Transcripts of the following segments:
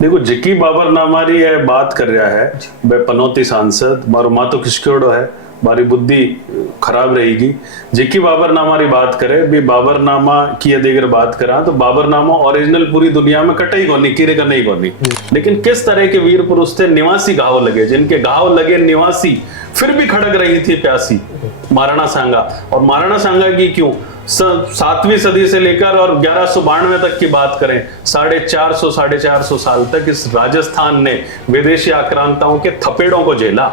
देखो जिकी बाबरनामारी है बात कर रहा है बे पनौती सांसद मारो मातो किसक्योड़ो है बारी बुद्धि खराब रहेगी। जिकी बाबरनामारी बात करे भी बाबरनामा की यदि अगर बात करा तो बाबरनामा ओरिजिनल पूरी दुनिया में कटा ही कोनी किरे का नहीं कोनी, लेकिन किस तरह के वीर पुरुष थे निवासी घाव लगे, जिनके घाव लगे निवासी फिर भी खड़क रही थी प्यासी, महाराणा सांगा। और महाराणा सांगा की क्यों 7वीं सदी से लेकर और 1192 तक की बात करें 450 साल तक इस राजस्थान ने विदेशी आक्रांताओं के थपेड़ों को झेला।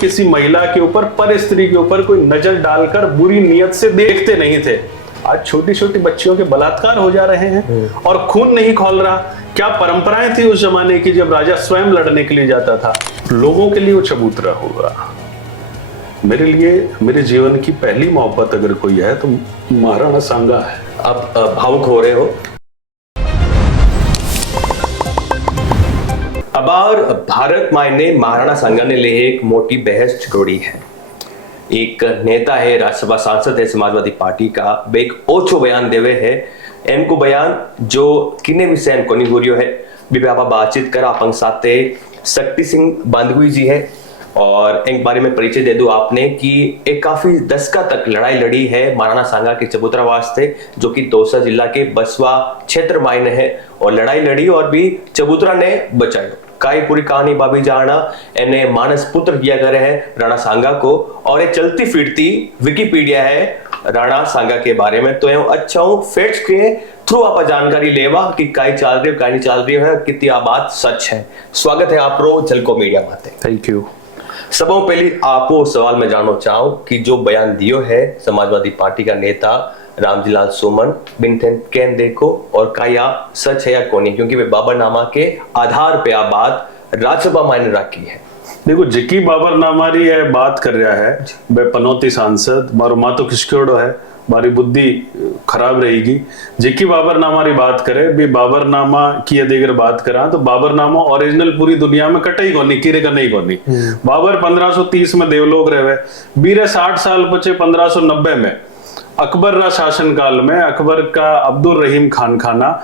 किसी महिला के ऊपर पर स्त्री के ऊपर कोई नजर डालकर बुरी नियत से देखते नहीं थे। आज छोटी छोटी बच्चियों के बलात्कार हो जा रहे हैं और खून नहीं खौल रहा। क्या परंपराएं थी उस जमाने की जब राजा स्वयं लड़ने के लिए जाता था? लोगों के लिए वो चबूतरा होगा। मेरे लिए मेरे जीवन की पहली मोहब्बत अगर कोई है तो महाराणा सांगा है। आप भावुक हो रहे हो। अब और भारत मायने महाराणा सांगा ने ले एक मोटी बहस छिड़ोड़ी है। एक नेता है, राज्यसभा सांसद है समाजवादी पार्टी का, वे एक ओछो बयान देवे है। इनको बयान जो किने विषय को निगुरियो है भी आप बातचीत कर आप साथे शक्ति सिंह बांधगुई जी है। और एक बारे में परिचय दे दूं आपने कि एक काफी दशका तक लड़ाई लड़ी है महाराणा सांगा के चबूतरा वास्ते, जो कि दौसा जिला के बसवा क्षेत्र मायने है। और लड़ाई लड़ी और भी चबूतरा ने बचाया। काई पूरी कहानी बाबी जाना एने मानस पुत्र किया करे है राणा सांगा को। और ये चलती फिरती विकिपीडिया है राणा सांगा के बारे में। तो ये अच्छा हूँ फैक्ट्स के थ्रू आप जानकारी लेवा कि काई चल रही है काई नहीं चल रही है, कितनी आ बात सच है। स्वागत है आप रो झलको मीडिया माते। Thank you. सबों पहले आपको सवाल में जानना चाहूं कि जो बयान दियो है समाजवादी पार्टी का नेता रामजीलाल सोमन बिनथेन कैन देखो और का या सच है या कोनी, क्योंकि वे बाबरनामा के आधार पे आ बात राज्यसभा मायने रखी है। देखो जिकी बाबरनामारी है बात कर रहा है बे पनौती सांसद मारो मातो किसक्योड़ो है बारी बुद्धि खराब रहेगी। जिकी बाबरनामारी बात करे भी बाबरनामा की यदि अगर बात करा तो बाबरनामा ओरिजिनल पूरी दुनिया में कटा ही कोनी किरे का नहीं कोनी। बाबर 1530 में देवलोक रहे, बीरे 60 साल बचे 1590 में अकबर रा शासन काल में अकबर का अब्दुल रहीम खान खाना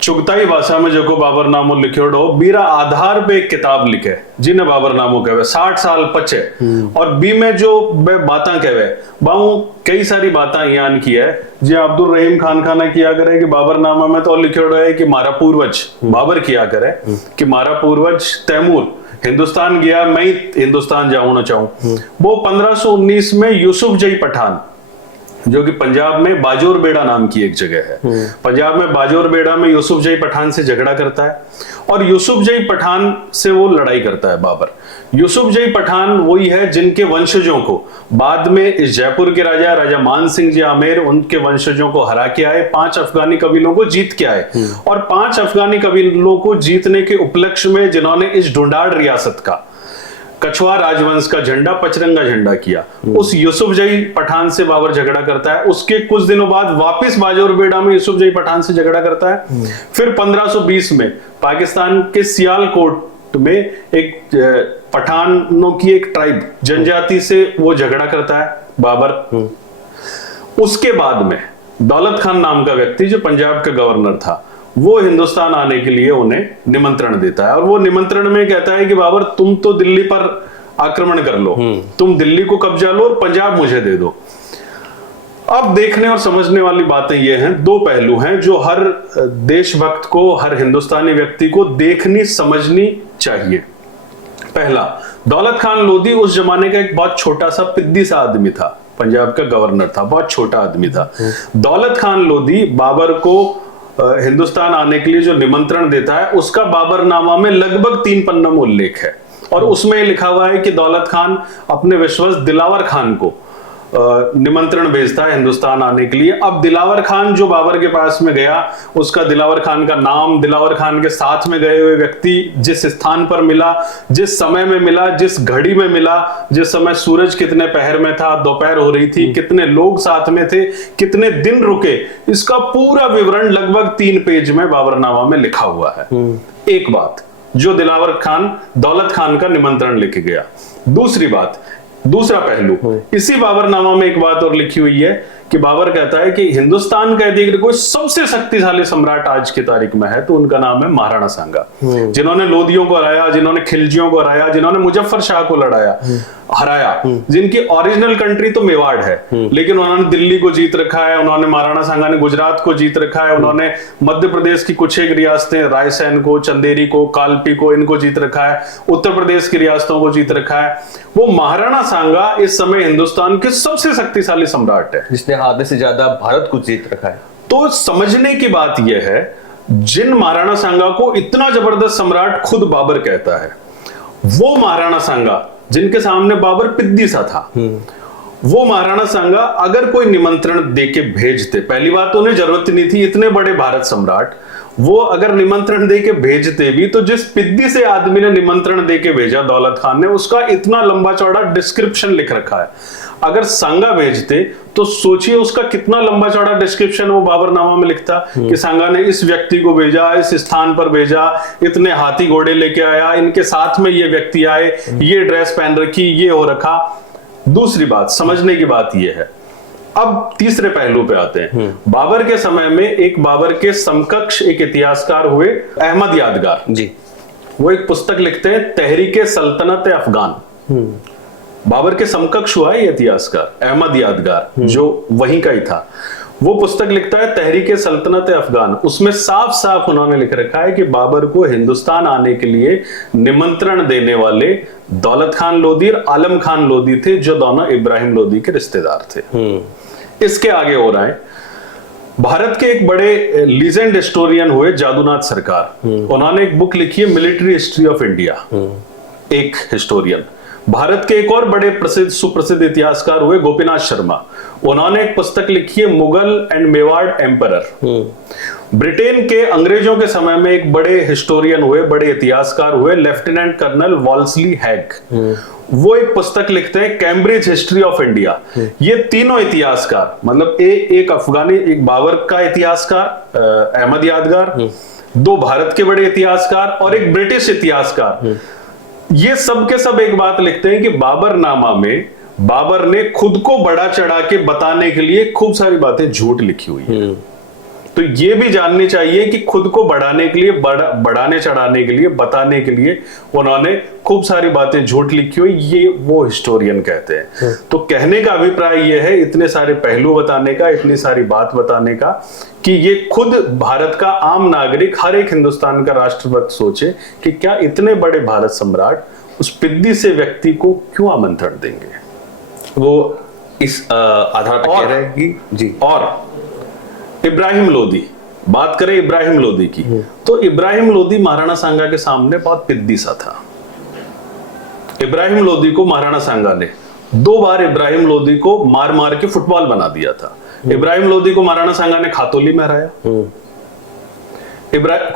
चुगताई भाषा में जो बाबरनामो लिखियोड़ो बीरा आधार पे एक किताब लिखे जिन्हें बाबरनामो कहवे 60 साल पचे। और बी में जो बातें कहवे बाऊ कई सारी बातें यान की है जी अब्दुल रहीम खान खाना किया करे कि बाबरनामा में तो लिखियोड़ो है कि मारा पूर्वज बाबर किया करे कि मारा पूर्वज तैमूर हिंदुस्तान गया मैं हिंदुस्तान जाऊना चाहूं। वो 1519 में यूसुफ जई पठान जो कि पंजाब में बाजोर बेड़ा नाम की एक जगह है, पंजाब में बाजोर बेड़ा में यूसुफ जई पठान से झगड़ा करता है और यूसुफ जई पठान से वो लड़ाई करता है बाबर। यूसुफ जई पठान वही है जिनके वंशजों को बाद में इस जयपुर के राजा मान सिंह जी आमेर उनके वंशजों को हरा के आए, 5 अफगानी कबीलों को जीत के आए। और 5 अफगानी कबीलों को जीतने के उपलक्ष्य में जिन्होंने इस ढूंढाड़ रियासत का कछवा राजवंश का झंडा पचरंगा झंडा किया, उस यूसुफ जई पठान से बाबर झगड़ा करता है। उसके कुछ दिनों बाद वापस बाजोर बेड़ा में यूसुफ जई पठान से झगड़ा करता है। फिर 1520 में पाकिस्तान के सियालकोट में एक पठानों की एक ट्राइब जनजाति से वो झगड़ा करता है बाबर। उसके बाद में दौलत खान नाम का व्यक्ति जो पंजाब का गवर्नर था वो हिंदुस्तान आने के लिए उन्हें निमंत्रण देता है और वो निमंत्रण में कहता है कि बाबर तुम तो दिल्ली पर आक्रमण कर लो, तुम दिल्ली को कब्जा लो और पंजाब मुझे दे दो। अब देखने और समझने वाली बातें ये हैं, 2 पहलू हैं जो हर देशभक्त को हर हिंदुस्तानी व्यक्ति को देखनी समझनी चाहिए। पहला, दौलत खान लोधी उस जमाने का एक बहुत छोटा सा पिद्दी सा आदमी था, पंजाब का गवर्नर था, बहुत छोटा आदमी था। दौलत खान लोधी बाबर को हिंदुस्तान आने के लिए जो निमंत्रण देता है उसका बाबरनामा में लगभग 3 पन्ना में उल्लेख है और उसमें लिखा हुआ है कि दौलत खान अपने विश्वस्त दिलावर खान को निमंत्रण भेजता है हिंदुस्तान आने के लिए। अब दिलावर खान जो बाबर के पास में गया उसका दिलावर खान का नाम, दिलावर खान के साथ में गए हुए व्यक्ति जिस स्थान पर मिला, जिस समय में मिला, जिस घड़ी में मिला, जिस समय सूरज कितने पहर में था, दोपहर हो रही थी, कितने लोग साथ में थे, कितने दिन रुके, इसका पूरा विवरण लगभग 3 पेज में बाबरनामा में लिखा हुआ है। एक बात जो दिलावर खान दौलत खान का निमंत्रण लेके गया। दूसरी बात, दूसरा पहलू, इसी बाबरनामा में एक बात और लिखी हुई है कि बाबर कहता है कि हिंदुस्तान का यदि कोई सबसे शक्तिशाली सम्राट आज की तारीख में है तो उनका नाम है महाराणा सांगा, जिन्होंने लोदियों को हराया, जिन्होंने खिलजियों को हराया, जिन्होंने मुजफ्फर शाह को हराया, जिनकी ओरिजिनल कंट्री तो मेवाड़ है, लेकिन उन्होंने दिल्ली को जीत रखा है, उन्होंने महाराणा सांगा ने गुजरात को जीत रखा है, उन्होंने मध्य प्रदेश की कुछ एक रियासतें, रायसेन को, चंदेरी को, कालपी को, इनको जीत रखा है, उत्तर प्रदेश की रियासतों को जीत रखा है। वो महाराणा सांगा इस समय हिंदुस्तान के सबसे शक्तिशाली सम्राट है, जिसने आधे से ज्यादा भारत को जीत रखा है। तो समझने की बात यह है, जिन महाराणा सांगा को इतना जबरदस्त सम्राट खुद बाबर कहता है, वो महाराणा सांगा जिनके सामने बाबर पिद्दी सा था, वो महाराणा सांगा अगर कोई निमंत्रण देके भेजते, पहली बात तो उन्हें जरूरत नहीं थी, इतने बड़े भारत सम्राट, वो अगर निमंत्रण देके भेजते भी तो जिस पिद्दी से आदमी ने निमंत्रण देके भेजा दौलत खान ने, उसका इतना लंबा चौड़ा डिस्क्रिप्शन लिख रखा है। अगर सांगा भेजते तो सोचिए उसका कितना लंबा चौड़ा डिस्क्रिप्शन वो बाबरनामा में लिखता कि सांगा ने इस व्यक्ति को भेजा, इस स्थान पर भेजा, इतने हाथी घोड़े लेके आया, इनके साथ में ये व्यक्ति आए, ये ड्रेस पहन रखी, ये हो रखा। दूसरी बात, समझने की बात ये है। अब तीसरे पहलू पे आते हैं। बाबर के समय में एक बाबर के समकक्ष एक इतिहासकार हुए अहमद यादगार जी, वो एक पुस्तक लिखते हैं तहरीके सल्तनत अफगान। बाबर के समकक्ष हुआ है इतिहासकार अहमद यादगार, जो वहीं का ही था। वो पुस्तक लिखता है तहरीके सल्तनत अफगान। उसमें साफ साफ उन्होंने लिख रखा है कि बाबर को हिंदुस्तान आने के लिए निमंत्रण देने वाले दौलत खान लोदी और आलम खान लोदी थे, जो दोनों इब्राहिम लोदी के रिश्तेदार थे। इसके आगे हो रहा है, भारत के एक बड़े लीजेंड हिस्टोरियन हुए जादूनाथ सरकार। उन्होंने एक बुक लिखी है मिलिट्री हिस्ट्री ऑफ इंडिया। एक हिस्टोरियन, भारत के एक और बड़े प्रसिद्ध सुप्रसिद्ध इतिहासकार हुए गोपीनाथ शर्मा। उन्होंने एक पुस्तक लिखी है Mughal and Mewar emperor. Britain के अंग्रेजों के समय में एक बड़े हिस्टोरियन हुए, बड़े इतिहासकार हुए लेफ्टिनेंट कर्नल वॉल्सली हैग। वो एक पुस्तक लिखते हैं कैम्ब्रिज हिस्ट्री ऑफ इंडिया। ये तीनों इतिहासकार, मतलब एक अफगानी, एक बाबर का इतिहासकार अहमद यादगार, दो भारत के बड़े इतिहासकार और एक ब्रिटिश इतिहासकार, ये सब के सब एक बात लिखते हैं कि बाबरनामा में बाबर ने खुद को बड़ा चढ़ा के बताने के लिए खूब सारी बातें झूठ लिखी हुई है। तो ये भी जाननी चाहिए कि खुद को बढ़ाने के लिए, बढ़ाने चढ़ाने के लिए, बताने के लिए उन्होंने खूब सारी बातें झूठ लिखी हुई, ये वो हिस्टोरियन कहते हैं। तो कहने का अभिप्राय ये है, इतने सारे पहलू बताने का, इतनी सारी बात बताने का, कि ये खुद भारत का आम नागरिक, हर एक हिंदुस्तान का राष्ट्रभक्त सोचे कि क्या इतने बड़े भारत सम्राट उस पिद्दी से व्यक्ति को क्यों आमंत्रण देंगे। वो इस आधार पर कह रहे हैं कि जी। और इब्राहिम लोदी, बात करें इब्राहिम लोदी की, तो इब्राहिम लोदी महाराणा सांगा के सामने बहुत पिद्दी सा था। इब्राहिम लोदी को महाराणा सांगा ने 2 बार इब्राहिम लोदी को मार मार के फुटबॉल बना दिया था। इब्राहिम लोदी को महाराणा सांगा ने खातोली में हराया।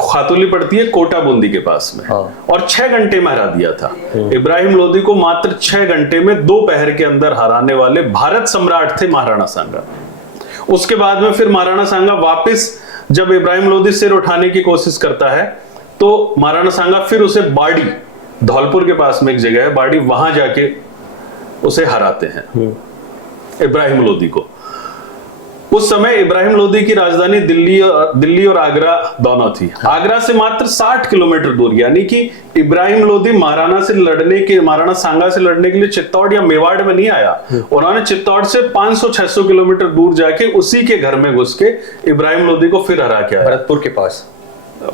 खातोली पड़ती है कोटा बूंदी के पास में, और 6 घंटे में हरा दिया था। इब्राहिम लोदी को मात्र 6 घंटे में दोपहर के अंदर हराने वाले भारत सम्राट थे महाराणा सांगा। उसके बाद में फिर महाराणा सांगा वापस, जब इब्राहिम लोदी सिर उठाने की कोशिश करता है, तो महाराणा सांगा फिर उसे बाड़ी, धौलपुर के पास में एक जगह है बाड़ी, वहां जाके उसे हराते हैं इब्राहिम लोदी को। उस समय इब्राहिम लोदी की राजधानी दिल्ली और आगरा दोनों थी। आगरा से मात्र 60 किलोमीटर दूर, यानी कि इब्राहिम लोदी महाराणा सांगा से लड़ने के लिए चित्तौड़ या मेवाड़ में नहीं आया। उन्होंने चित्तौड़ से 500-600 किलोमीटर दूर जाके उसी के घर में घुस के इब्राहिम लोदी को फिर हरा के आया। भरतपुर के पास,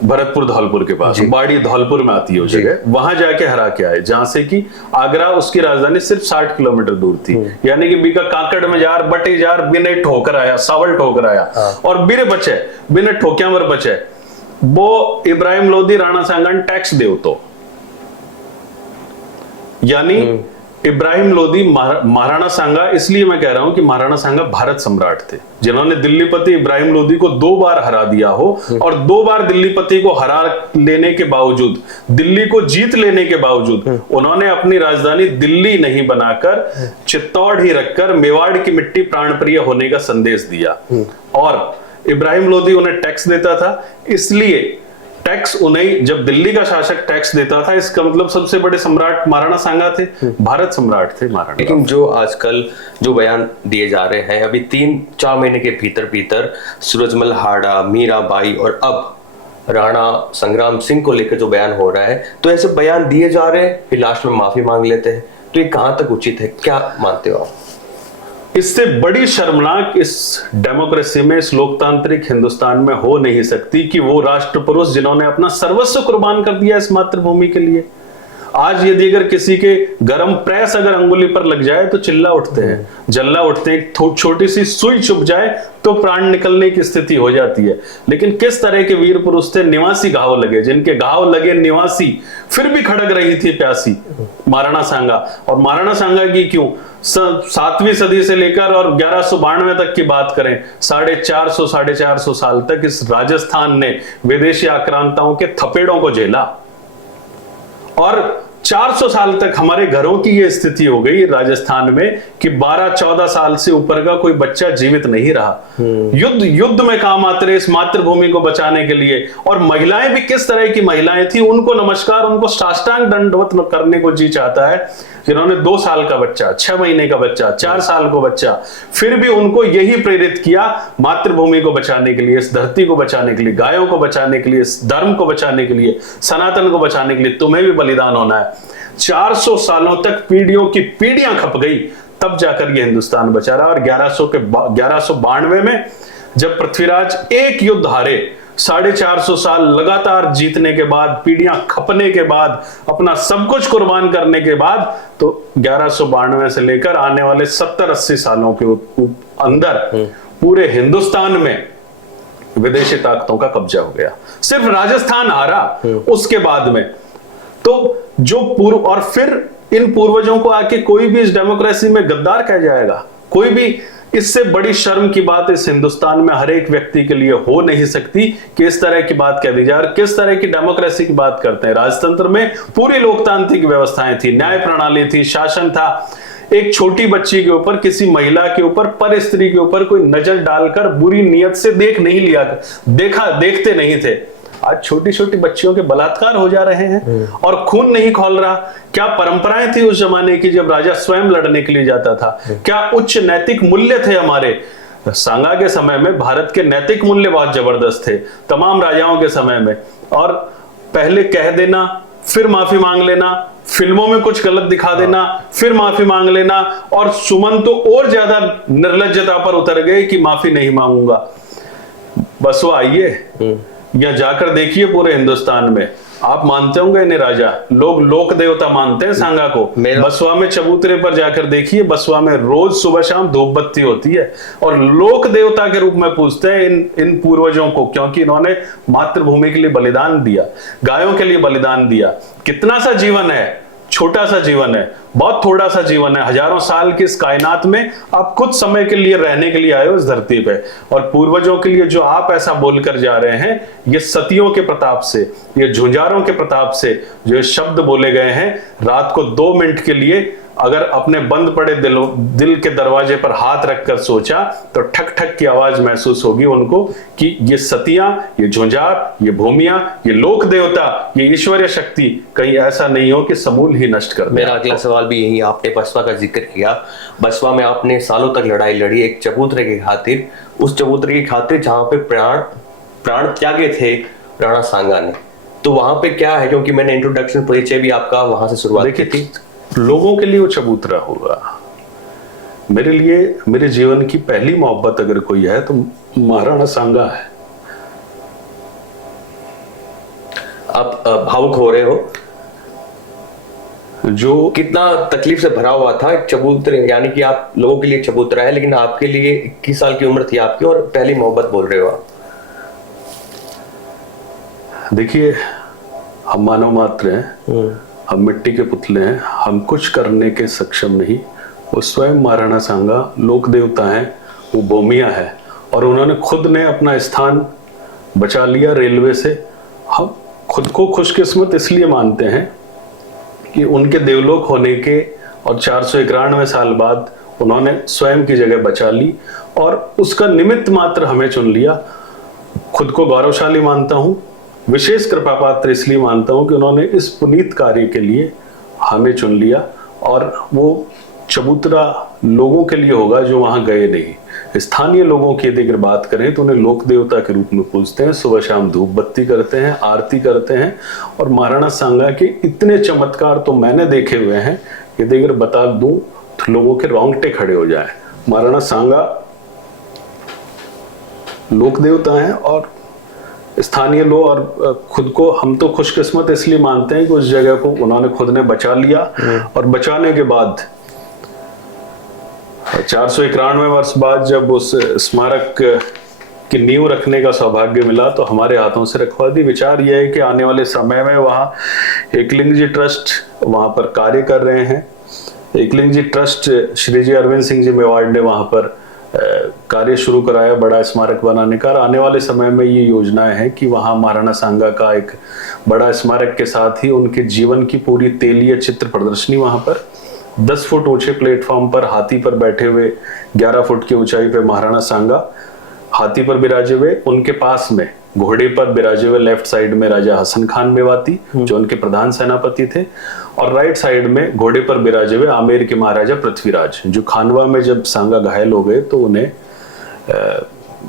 भरतपुर धौलपुर के पास, बाड़ी धौलपुर में आती है वो जगह, वहां जाके हरा के आए, जहां से कि आगरा उसकी राजधानी सिर्फ 60 किलोमीटर दूर थी। यानी कि बीका काकड़ में जार बटे जार बिने ठोकर आया, सावल ठोकर आया, और बिरे बचे बिने ठोक्या मर बचे। वो इब्राहिम लोदी राणा सांगन टैक्स देव, तो यानी इब्राहिम लोदी महाराणा सांगा, इसलिए मैं कह रहा हूं कि महाराणा सांगा भारत सम्राट थे, जिन्होंने दिल्लीपति इब्राहिम लोदी को 2 बार हरा दिया हो, और 2 बार दिल्लीपति को हरा लेने के बावजूद, दिल्ली को जीत लेने के बावजूद, उन्होंने अपनी राजधानी दिल्ली नहीं बनाकर चित्तौड़ ही रखकर मेवाड़ की मिट्टी प्राणप्रिय होने का संदेश दिया। और इब्राहिम लोदी उन्हें टैक्स देता था, इसलिए टैक्स उन्हें, जब दिल्ली का शासक टैक्स देता था, इसका मतलब सबसे बड़े सम्राट महाराणा सांगा थे, भारत सम्राट थे महाराणा। लेकिन जो आजकल जो बयान दिए जा रहे हैं, अभी 3-4 महीने के भीतर भीतर सूरजमल हाड़ा, मीराबाई और अब राणा संग्राम सिंह को लेकर जो बयान हो रहा है, तो ऐसे बयान दिए जा रहे हैं फिर लास्ट में माफी मांग लेते हैं, तो ये कहां तक उचित है, क्या मानते हो आप? इससे बड़ी शर्मनाक इस डेमोक्रेसी में, इस लोकतांत्रिक हिंदुस्तान में हो नहीं सकती कि वो राष्ट्र पुरुष जिन्होंने अपना सर्वस्व कुर्बान कर दिया इस मातृभूमि के लिए, आज यदि अगर किसी के गरम प्रेस अगर अंगुली पर लग जाए तो चिल्ला उठते हैं, जल्ला उठते हैं, छोटी सी सुई चुभ जाए तो प्राण निकलने की स्थिति हो जाती है। लेकिन किस तरह के वीर पुरुष थे, निवासी घाव लगे, जिनके घाव लगे निवासी, फिर भी खड़क रही थी प्यासी, महाराणा सांगा। और महाराणा सांगा की क्यों 7वीं सदी से लेकर और 1192 तक की बात करें, 450 साल तक इस राजस्थान ने विदेशी आक्रांताओं के थपेड़ों को झेला, और 400 साल तक हमारे घरों की यह स्थिति हो गई राजस्थान में कि 12-14 साल से ऊपर का कोई बच्चा जीवित नहीं रहा। युद्ध में काम आते रहे इस मातृभूमि को बचाने के लिए। और महिलाएं भी किस तरह की महिलाएं थी, उनको नमस्कार, उनको साष्टांग दंडवत करने को जी चाहता है, जिन्होंने 2 साल का बच्चा, 6 महीने का बच्चा, 4 साल को बच्चा, फिर भी उनको यही प्रेरित किया मातृभूमि को बचाने के लिए, इस धरती को बचाने के लिए, गायों को बचाने के लिए, इस धर्म को बचाने के लिए, सनातन को बचाने के लिए तुम्हें भी बलिदान होना है। 400 सालों तक पीढ़ियों की पीढ़ियां खप गई, तब जाकर ये हिंदुस्तान बचा रहा। और 1192 में जब पृथ्वीराज एक युद्ध हारे, 450 साल लगातार जीतने के बाद, पीढ़ियां खपने के बाद, अपना सब कुछ कुर्बान करने के बाद, तो 1192 से लेकर आने वाले 70-80 सालों के अंदर पूरे हिंदुस्तान में विदेशी ताकतों का कब्जा हो गया। सिर्फ राजस्थान हारा उसके बाद में। तो जो पूर्व, और फिर इन पूर्वजों को आके कोई भी इस डेमोक्रेसी में गद्दार कह जाएगा, कोई भी। इससे बड़ी शर्म की बात इस हिंदुस्तान में हर एक व्यक्ति के लिए हो नहीं सकती कि इस तरह की बात कह दी जाए। और किस तरह की डेमोक्रेसी की बात करते हैं। राजतंत्र में पूरी लोकतांत्रिक व्यवस्थाएं थी, न्याय प्रणाली थी, शासन था। एक छोटी बच्ची के ऊपर, किसी महिला के ऊपर, पर स्त्री के ऊपर कोई नजर डालकर बुरी नियत से देखते नहीं थे। आज छोटी छोटी बच्चियों के बलात्कार हो जा रहे हैं और खून नहीं खौल रहा। क्या परंपराएं थी उस जमाने की जब राजा स्वयं लड़ने के लिए जाता था? क्या उच्च नैतिक मूल्य थे हमारे? सांगा के समय में भारत के नैतिक मूल्य बहुत जबरदस्त थे, तमाम राजाओं के समय में। और पहले कह देना, फिर माफी मांग लेना, फिल्मों में कुछ गलत दिखा देना, फिर माफी मांग लेना। और सुमन तो और ज्यादा निर्लज्जता पर उतर गए कि माफी नहीं मांगूंगा। बस वो आइए या जाकर देखिए पूरे हिंदुस्तान में, आप मानते होंगे इन्हें राजा, लोग लोक देवता मानते हैं सांगा को। बसवा में चबूतरे पर जाकर देखिए, बसवा में रोज सुबह शाम धूप बत्ती होती है और लोक देवता के रूप में पूजते हैं इन पूर्वजों को, क्योंकि इन्होंने मातृभूमि के लिए बलिदान दिया, गायों के लिए बलिदान दिया। कितना सा जीवन है, छोटा सा जीवन है, बहुत थोड़ा सा जीवन है। हजारों साल की इस कायनात में आप कुछ समय के लिए रहने के लिए आए हो इस धरती पे, और पूर्वजों के लिए जो आप ऐसा बोलकर जा रहे हैं, ये सतियों के प्रताप से, ये झुंझारों के प्रताप से जो शब्द बोले गए हैं, रात को 2 मिनट के लिए अगर अपने बंद पड़े दिल के दरवाजे पर हाथ रखकर सोचा तो ठक ठक की आवाज महसूस होगी उनको कि ये सतियां, ये झुंझार, ये भूमियां, ये लोक देवता, ये ईश्वरीय शक्ति कहीं ऐसा नहीं हो कि समूल ही नष्ट कर दे। मेरा अगला सवाल भी यही, आपने बसवा का जिक्र किया, बसवा में आपने सालों तक लड़ाई लड़ी एक चबूतरे की खातिर, उस चबूतरे की खातिर जहां पे प्राण त्यागे थे राणा सांगा ने। तो वहां पे क्या है, क्योंकि मैंने इंट्रोडक्शन परिचय भी आपका वहां से शुरुआत की थी। लोगों के लिए वो चबूतरा होगा। मेरे लिए, मेरे जीवन की पहली मोहब्बत अगर कोई है तो महाराणा सांगा है। आप भावुक हो रहे हो, जो कितना तकलीफ से भरा हुआ था चबूतरे, यानी कि आप लोगों के लिए चबूतरा है, लेकिन आपके लिए 21 साल की उम्र थी आपकी और पहली मोहब्बत बोल रहे हो आप। देखिए, हम मानव मात्र हैं, हम मिट्टी के पुतले हैं, हम कुछ करने के सक्षम नहीं। वो स्वयं महाराणा सांगा लोक देवता हैं, वो भूमिया है, और उन्होंने खुद ने अपना स्थान बचा लिया रेलवे से। हम खुद को खुशकिस्मत इसलिए मानते हैं कि उनके देवलोक होने के और 491 साल बाद उन्होंने स्वयं की जगह बचा ली और उसका निमित्त मात्र हमें चुन लिया। खुद को गौरवशाली मानता हूं विशेष कृपा पात्र इसलिए मानता हूं कि उन्होंने इस पुनीत कार्य के लिए हमें चुन लिया, और वो चबूतरा लोगों के लिए होगा जो वहां गए नहीं। स्थानीय लोगों की यदि अगर बात करें तो उन्हें लोक देवता के रूप में पूजते हैं, सुबह शाम धूप बत्ती करते हैं, आरती करते हैं। और महाराणा सांगा के इतने चमत्कार तो मैंने देखे हुए हैं, यदि अगर बता दूं तो लोगों के रोंगटे खड़े हो जाएं। महाराणा सांगा लोक देवता हैं और स्थानीय लोग, और खुद को हम तो खुशकिस्मत इसलिए मानते हैं कि उस जगह को उन्होंने खुद ने बचा लिया। और बचाने के बाद 491 वर्ष बाद जब उस स्मारक की नींव रखने का सौभाग्य मिला तो हमारे हाथों से रखवा दी। विचार यह है कि आने वाले समय में वहाँ एकलिंग जी ट्रस्ट वहाँ पर कार्य कर रहे हैं। एकलिंग जी ट्रस्ट श्री जी अरविंद सिंह जी मेवाड़ ने वहाँ पर कार्य शुरू कराया बड़ा स्मारक बनाने का। आने वाले समय में ये योजनाएं हैं कि वहाँ महाराणा सांगा का एक बड़ा स्मारक के साथ ही उनके जीवन की पूरी तेलीय चित्र प्रदर्शनी वहाँ पर 10 फुट ऊंचे प्लेटफॉर्म पर हाथी पर बैठे हुए 11 फुट की ऊंचाई पे महाराणा सांगा हाथी पर बिराजे हुए, उनके पास में घोड़े पर बिराजे हुए लेफ्ट साइड में राजा हसन खान मेवाती जो उनके प्रधान सेनापति थे, और राइट साइड में घोड़े पर बिराजे हुए आमेर के महाराजा पृथ्वीराज, जो खानवा में जब सांगा घायल हो गए तो उन्हें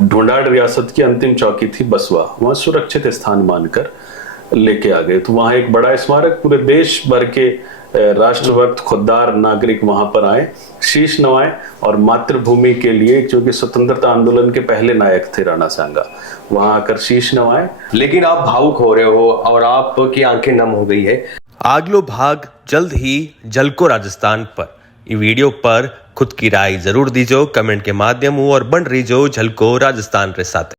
ढूंढाड़ रियासत की अंतिम चौकी थी बसवा, वहां सुरक्षित स्थान मानकर लेके आ गए। तो वहां एक बड़ा स्मारक, पूरे देश भर के राष्ट्रभक्त खुददार नागरिक वहां पर आए, शीश नवाएं और मातृभूमि के लिए, क्योंकि स्वतंत्रता आंदोलन के पहले नायक थे राणा सांगा, वहां आकर शीश नवाएं। लेकिन आप भावुक हो रहे हो और आपकी आंखें नम हो गई है। आगलो भाग जल्द ही झलको राजस्थान पर। ये वीडियो पर खुद की राय जरूर दीजो कमेंट के माध्यम और बन रहीजो झलको राजस्थान रे साथ।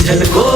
झलको